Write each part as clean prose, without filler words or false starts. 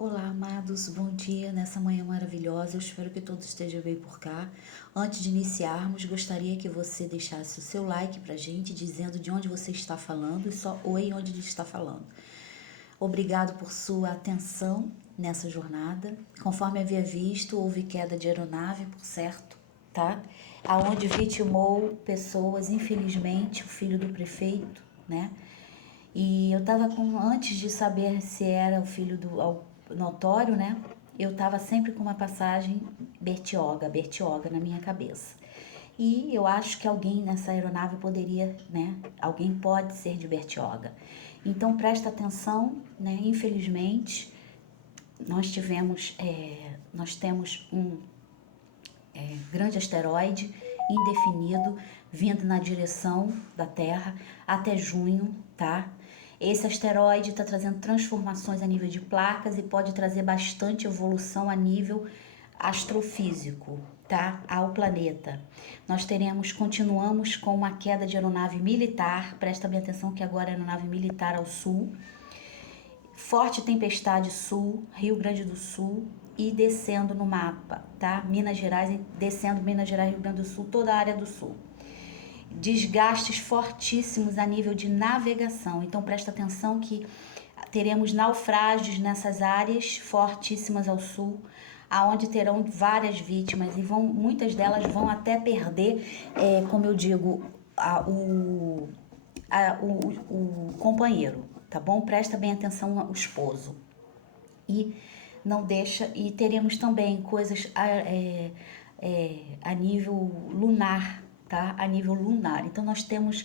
Olá, amados, bom dia nessa manhã maravilhosa. Eu espero que todos estejam bem por cá. Antes de iniciarmos, gostaria que você deixasse o seu like pra gente, dizendo de onde você está falando e só oi onde está falando. Obrigado por sua atenção nessa jornada. Conforme havia visto, houve queda de aeronave, por certo, tá? Aonde vitimou pessoas, infelizmente, o filho do prefeito, né? E eu tava antes de saber se era o filho do notório, né? Eu tava sempre com uma passagem Bertioga na minha cabeça. E eu acho que alguém nessa aeronave poderia, né? Alguém pode ser de Bertioga. Então presta atenção, né? Infelizmente, nós temos um grande asteroide indefinido vindo na direção da Terra até junho, tá? Esse asteroide está trazendo transformações a nível de placas e pode trazer bastante evolução a nível astrofísico, tá? Ao planeta. Continuamos com uma queda de aeronave militar, presta bem atenção que agora é aeronave militar ao sul, forte tempestade sul, Rio Grande do Sul e descendo no mapa, tá? Minas Gerais, descendo Minas Gerais, Rio Grande do Sul, toda a área do sul. Desgastes fortíssimos a nível de navegação. Então presta atenção que teremos naufrágios nessas áreas fortíssimas ao sul, aonde terão várias vítimas e muitas delas vão até perder, como eu digo, o companheiro, tá bom? Presta bem atenção ao esposo. E não deixa, e teremos também coisas a nível lunar, tá? A nível lunar. Então nós temos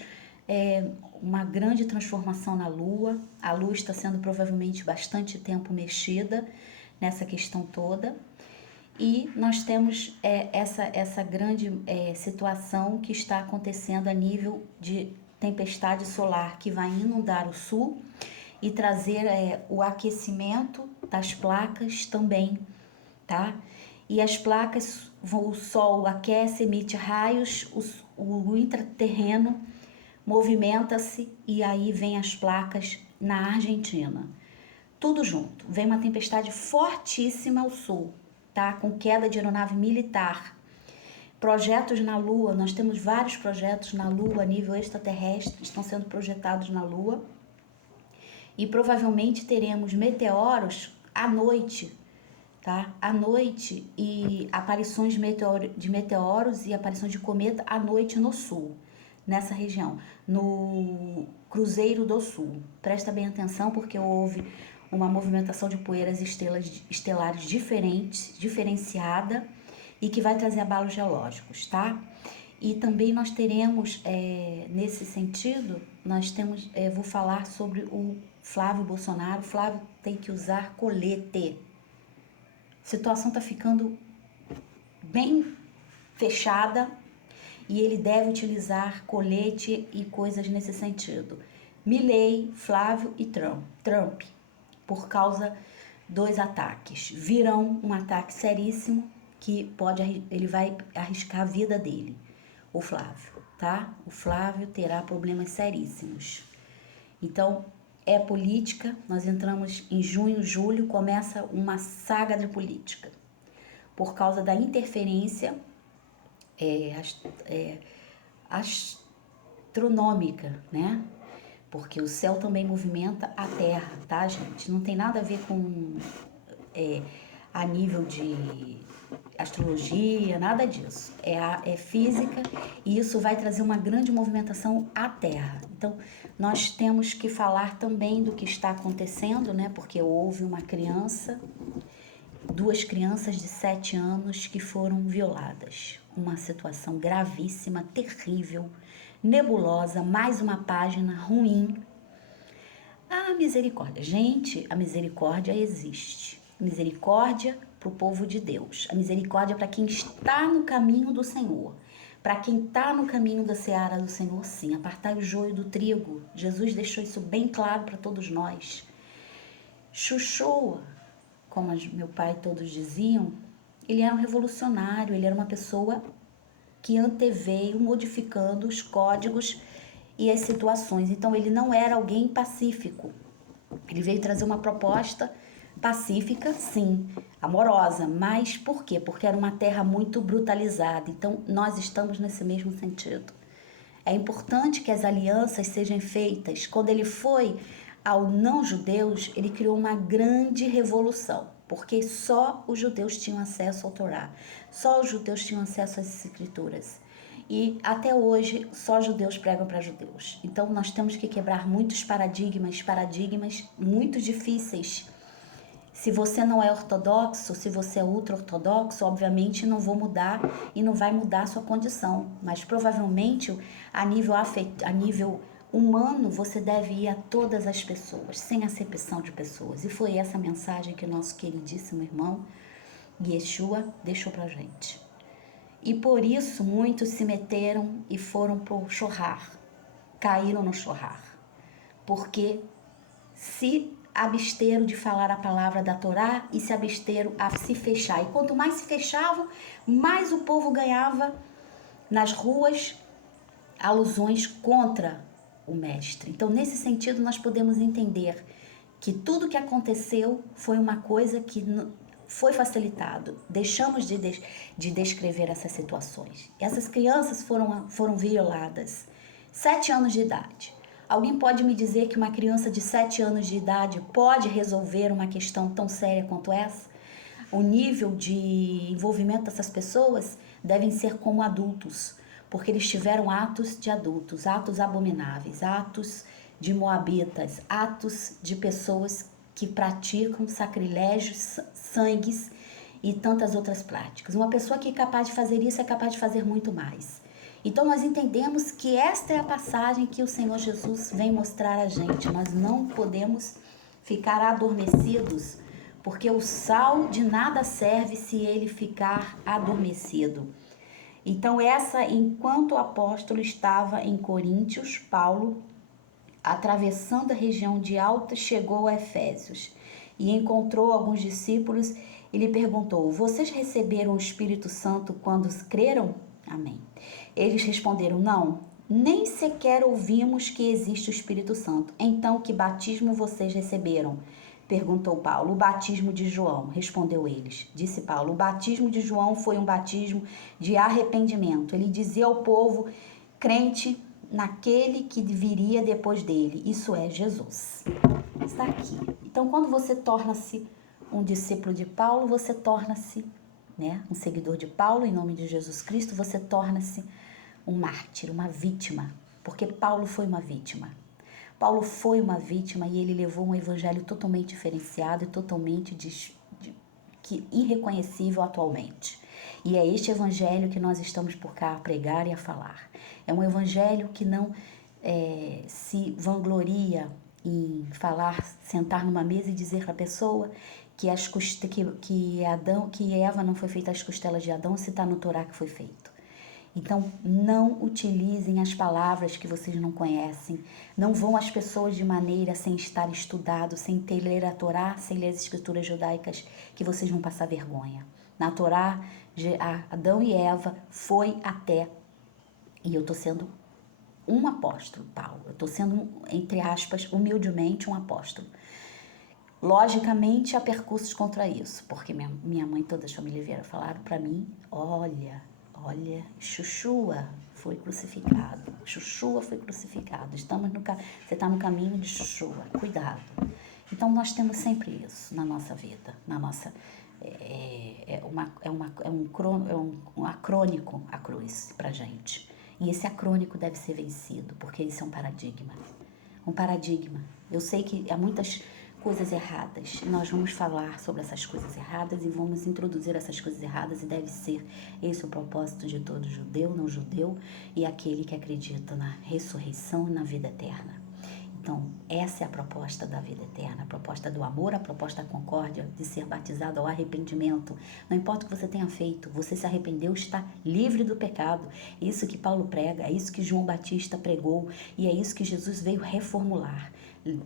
uma grande transformação na Lua. A Lua está sendo provavelmente bastante tempo mexida nessa questão toda. E nós temos essa grande situação que está acontecendo a nível de tempestade solar que vai inundar o sul e trazer o aquecimento das placas também, tá? E as placas, o sol aquece, emite raios, o intraterreno movimenta-se e aí vem as placas na Argentina. Tudo junto. Vem uma tempestade fortíssima ao sul, tá? Com queda de aeronave militar. Projetos na Lua, nós temos vários projetos na Lua a nível extraterrestre, estão sendo projetados na Lua. E provavelmente teremos meteoros à noite, tá? À noite e aparições de meteoros e aparições de cometa à noite no sul, nessa região, no Cruzeiro do Sul. Presta bem atenção porque houve uma movimentação de poeiras estelares diferenciada e que vai trazer abalos geológicos, tá? E também nós teremos, nesse sentido, vou falar sobre o Flávio Bolsonaro. O Flávio tem que usar colete. A situação está ficando bem fechada e ele deve utilizar colete e coisas nesse sentido. Milley, Flávio e Trump, por causa dos ataques. Virão um ataque seríssimo que ele vai arriscar a vida dele, o Flávio, tá? O Flávio terá problemas seríssimos. Então, é política, nós entramos em junho, julho, começa uma saga de política. Por causa da interferência astronômica, né? Porque o céu também movimenta a Terra, tá, gente? Não tem nada a ver com a nível de astrologia, nada disso. É física e isso vai trazer uma grande movimentação à Terra. Então, nós temos que falar também do que está acontecendo, né? Porque houve duas crianças de 7 anos que foram violadas. Uma situação gravíssima, terrível, nebulosa, mais uma página ruim. A misericórdia. Gente, a misericórdia existe. Misericórdia para o povo de Deus. A misericórdia para quem está no caminho do Senhor. Para quem está no caminho da seara do Senhor, sim. Apartai o joio do trigo. Jesus deixou isso bem claro para todos nós. Chuchu, como meu pai todos diziam, ele era um revolucionário, ele era uma pessoa que anteveio modificando os códigos e as situações. Então ele não era alguém pacífico. Ele veio trazer uma proposta pacífica, sim, amorosa, mas por quê? Porque era uma terra muito brutalizada, então nós estamos nesse mesmo sentido. É importante que as alianças sejam feitas. Quando ele foi ao não-judeus, ele criou uma grande revolução, porque só os judeus tinham acesso ao Torá, só os judeus tinham acesso às escrituras. E até hoje, só judeus pregam para judeus. Então, nós temos que quebrar muitos paradigmas muito difíceis. Se você não é ortodoxo, se você é ultra-ortodoxo, obviamente não vou mudar e não vai mudar a sua condição. Mas provavelmente a nível humano você deve ir a todas as pessoas, sem acepção de pessoas. E foi essa mensagem que nosso queridíssimo irmão Yeshua deixou pra gente. E por isso muitos se meteram e foram pro chorrar, caíram no chorrar. Porque se absteram de falar a palavra da Torá e se absteram a se fechar. E quanto mais se fechavam, mais o povo ganhava nas ruas alusões contra o mestre. Então, nesse sentido, nós podemos entender que tudo que aconteceu foi uma coisa que foi facilitado. Deixamos de descrever essas situações. Essas crianças foram violadas. 7 anos de idade. Alguém pode me dizer que uma criança de 7 anos de idade pode resolver uma questão tão séria quanto essa? O nível de envolvimento dessas pessoas devem ser como adultos, porque eles tiveram atos de adultos, atos abomináveis, atos de moabitas, atos de pessoas que praticam sacrilégios, sangues e tantas outras práticas. Uma pessoa que é capaz de fazer isso é capaz de fazer muito mais. Então nós entendemos que esta é a passagem que o Senhor Jesus vem mostrar a gente. Nós não podemos ficar adormecidos, porque o sal de nada serve se ele ficar adormecido. Então enquanto o apóstolo estava em Coríntios, Paulo, atravessando a região de Alta, chegou a Efésios e encontrou alguns discípulos e lhe perguntou: vocês receberam o Espírito Santo quando creram? Amém. Eles responderam: não, nem sequer ouvimos que existe o Espírito Santo. Então, que batismo vocês receberam? Perguntou Paulo. O batismo de João, respondeu eles. Disse Paulo: o batismo de João foi um batismo de arrependimento. Ele dizia ao povo crente naquele que viria depois dele, isso é, Jesus. Está aqui. Então, quando você torna-se um discípulo de Paulo, você torna-se, um seguidor de Paulo, em nome de Jesus Cristo, você torna-se um mártir, uma vítima, porque Paulo foi uma vítima. Paulo foi uma vítima e ele levou um evangelho totalmente diferenciado e totalmente irreconhecível atualmente. E é este evangelho que nós estamos por cá a pregar e a falar. É um evangelho que não se vangloria em falar, sentar numa mesa e dizer para a pessoa que Eva não foi feita às costelas de Adão, se está no Torá que foi feito. Então, não utilizem as palavras que vocês não conhecem. Não vão às pessoas de maneira sem estar estudado, sem ter ler a Torá, sem ler as escrituras judaicas, que vocês vão passar vergonha. Na Torá, Adão e Eva foi até, e eu estou sendo um apóstolo, Paulo. Eu estou sendo, entre aspas, humildemente um apóstolo. Logicamente, há percursos contra isso, porque minha mãe e toda a família vieram falaram para mim, olha, Chuchua foi crucificado. Chuchua foi crucificado. Você está no caminho de Chuchua. Cuidado. Então, nós temos sempre isso na nossa vida. É um acrônico a cruz para a gente. E esse acrônico deve ser vencido, porque esse é um paradigma. Um paradigma. Eu sei que há muitas coisas erradas. Nós vamos falar sobre essas coisas erradas e vamos introduzir essas coisas erradas e deve ser esse o propósito de todo judeu, não judeu e aquele que acredita na ressurreição e na vida eterna. Então, essa é a proposta da vida eterna, a proposta do amor, a proposta da concórdia, de ser batizado ao arrependimento. Não importa o que você tenha feito, você se arrependeu, está livre do pecado. É isso que Paulo prega, é isso que João Batista pregou e é isso que Jesus veio reformular.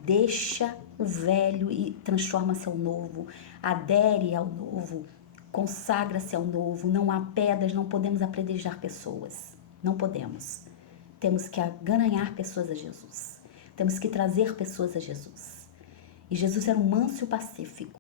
Deixa o velho e transforma-se ao novo, adere ao novo, consagra-se ao novo, não há pedras, não podemos apredrejar pessoas, não podemos. Temos que ganhar pessoas a Jesus, temos que trazer pessoas a Jesus. E Jesus era um manso e pacífico.